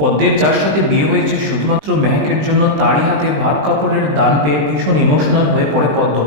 পদ্মের যার সাথে বিয়ে হয়েছে শুধুমাত্র মেহেকের জন্য তারই হাতে ভাত কাপড়ের দান পেয়ে ভীষণ ইমোশনাল হয়ে পড়ে পদ্ম।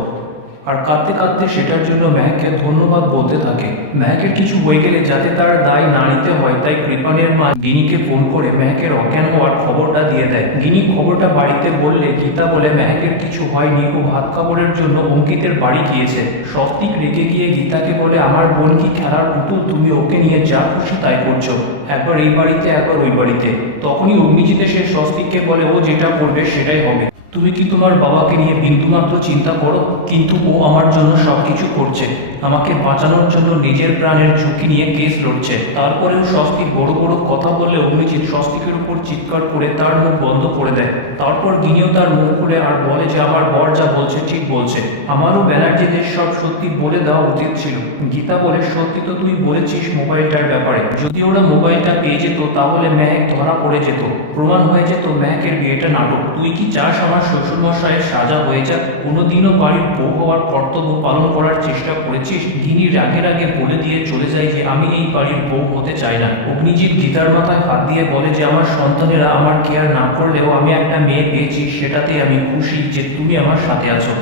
আর কাঁদতে কাঁদতে সেটার জন্য মেহেককে ধন্যবাদ বলতে থাকে। মেহেকের কিছু হয়ে গেলে যাতে তার দায় না নিতে হয় তাই কৃপানের মা গিনিকে ফোন করে মেহেকের অজ্ঞান হওয়ার খবরটা দিয়ে দেয়। গিনি খবরটা বাড়িতে বললে গীতা বলে মেহেকের কিছু হয়নি, ও ভাত কাপড়ের জন্য অঙ্কিতের বাড়ি গিয়েছে। স্বস্তিক রেগে গিয়ে গীতাকে বলে আমার বোন কি খেলার পুতুল, তুমি ওকে নিয়ে যা খুশি তাই করছো, একবার এই বাড়িতে একবার ওই বাড়িতে। তখনই অগ্নিজিৎ এসে স্বস্তিককে বলে ও যেটা করবে সেটাই হবে, তুমি কি তোমার বাবাকে নিয়ে বিন্দুমাত্র চিন্তা করো? কিন্তু ও আমার জন্য সবকিছু করছে, আমাকে বাঁচানোর জন্য নিজের প্রাণের ঝুঁকি নিয়ে কেস লড়ছে। তারপরেও স্বস্তিক বড় বড় কথা বললে অগ্নিজিৎ স্বস্তিকের উপর চিৎকার করে তার মুখ বন্ধ করে দেয়। তারপর গিনিও তার মুখ খুলে আর বলে যে আমার বর যা বলছে ঠিক বলছে, আমারও ব্যানার্জিদের সব সত্যি বলে দেওয়া উচিত ছিল। গীতা বলে সত্যি তো তুই বলেছিস মোবাইলটার ব্যাপারে, যদি ওরা মোবাইলটা পেয়ে যেত তাহলে মেহেক ধরা পড়ে যেত, প্রমাণ হয়ে যেত মেহেকের বিয়েটা নাটক। তুই কি চাস আমার শ্বশুরমশাইয়ের সাজা হয়ে যাক? কোনোদিনও বাড়ির বউ হওয়ার কর্তব্য পালন করার চেষ্টা করেছিস? গিনি রাগে রাগে বলে দিয়ে চলে যায় যে আমি এই বাড়ির বউ হতে চাই না। অগ্নিজিৎ গীতার মাথায় হাত দিয়ে বলে যে আমার সন্তানেরা আমার কেয়ার না করলেও আমি একটা মেয়ে পেয়েছি, সেটাতে আমি খুশি যে তুমি আমার সাথে আছো।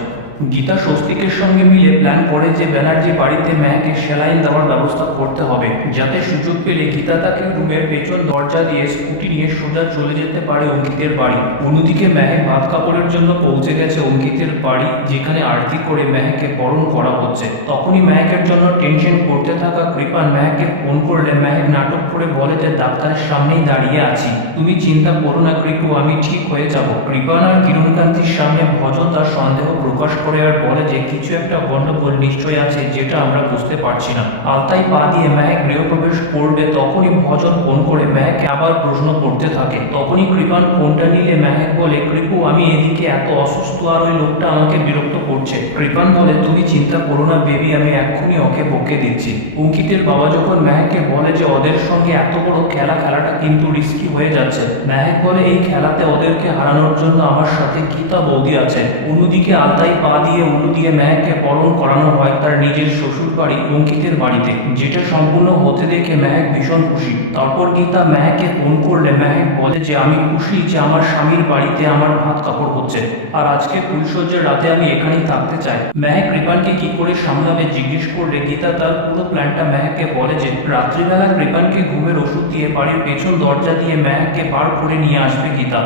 গীতা স্বস্তিকের সঙ্গে মিলে প্ল্যান করে যে ব্যানার্জি বাড়িতে মেহেকে স্যালাইন দেওয়ার ব্যবস্থা করতে হবে, যাতে সুযোগ পেলে গীতা তাকে রুমের পেছন দরজা দিয়ে স্কুটি নিয়ে সোজা চলে যেতে পারে অঙ্কিতের বাড়ি। অন্যদিকে মেহেক ভাত কাপড়ের জন্য পৌঁছে গেছে অঙ্কিতের বাড়ি, যেখানে আরতি করে মেহেকে বরণ করা হচ্ছে। তখনই মেহেকের জন্য টেনশন করতে থাকা কৃপান মেহেকে ফোন করলে মেহেক নাটক করে বলে যে ডাক্তারের সামনেই দাঁড়িয়ে আছি, তুমি চিন্তা করো না কৃপু, আমি ঠিক হয়ে যাব। কৃপান আর কিরণকান্তির সামনে ভজন তার সন্দেহ প্রকাশ করে আর বলে যে কিছু একটা গন্ডগোল নিশ্চয় আছে যেটা আমরা বুঝতে পারছি না। আলতায় পা দিয়ে মেহেক গৃহপ্রবেশ করবে, তখনই ভজন ফোন করে মেহেককে আবার প্রশ্ন করতে থাকে। তখনই কৃপান ফোনটা নিলে মেহেক বলে কৃপু আমি এদিকে এত অসুস্থ আর ওই লোকটা আমাকে বিরক্ত করছে। কৃপান বলে তুমি চিন্তা করো না বেবি, আমি এক্ষুনি ওকে বকে দিচ্ছি। অঙ্কিতের বাবা যখন মেহেককে বলে যে ওদের সঙ্গে এত বড় খেলাটা কিন্তু রিস্কি হয়ে যাচ্ছে, মেহেক বলে এই খেলাতে ওদেরকে হারানোর জন্য আমার সাথে গীতা বৌদি আছে। অন্যদিকে আলতায় পা দিয়ে উলু দিয়ে মেহেককে বরণ করানো হয় তার নিজের শ্বশুর বাড়ি অঙ্কিতের বাড়িতে, যেটা সম্পূর্ণ হতে দেখে মেহেক ভীষণ খুশি। তারপর গীতা মেহেককে ফোন করলে মেহেক বলে যে আমি খুশি যে আমার স্বামীর বাড়িতে আমার ভাত কাপড় হচ্ছে, আর আজকে ফুলসজ্জার রাতে আমি এখানেই থাকতে চাই। মেহেক কৃপানকে কি করে সামলাবে জিজ্ঞেস করলে গীতা তার পুরো প্ল্যানটা মেহেককে বলে যে রাত্রিবেলা কৃপানকে ঘুমের ওষুধ দিয়ে বাড়ির পেছন দরজা দিয়ে মেহেককে বার করে নিয়ে আসবে গীতা।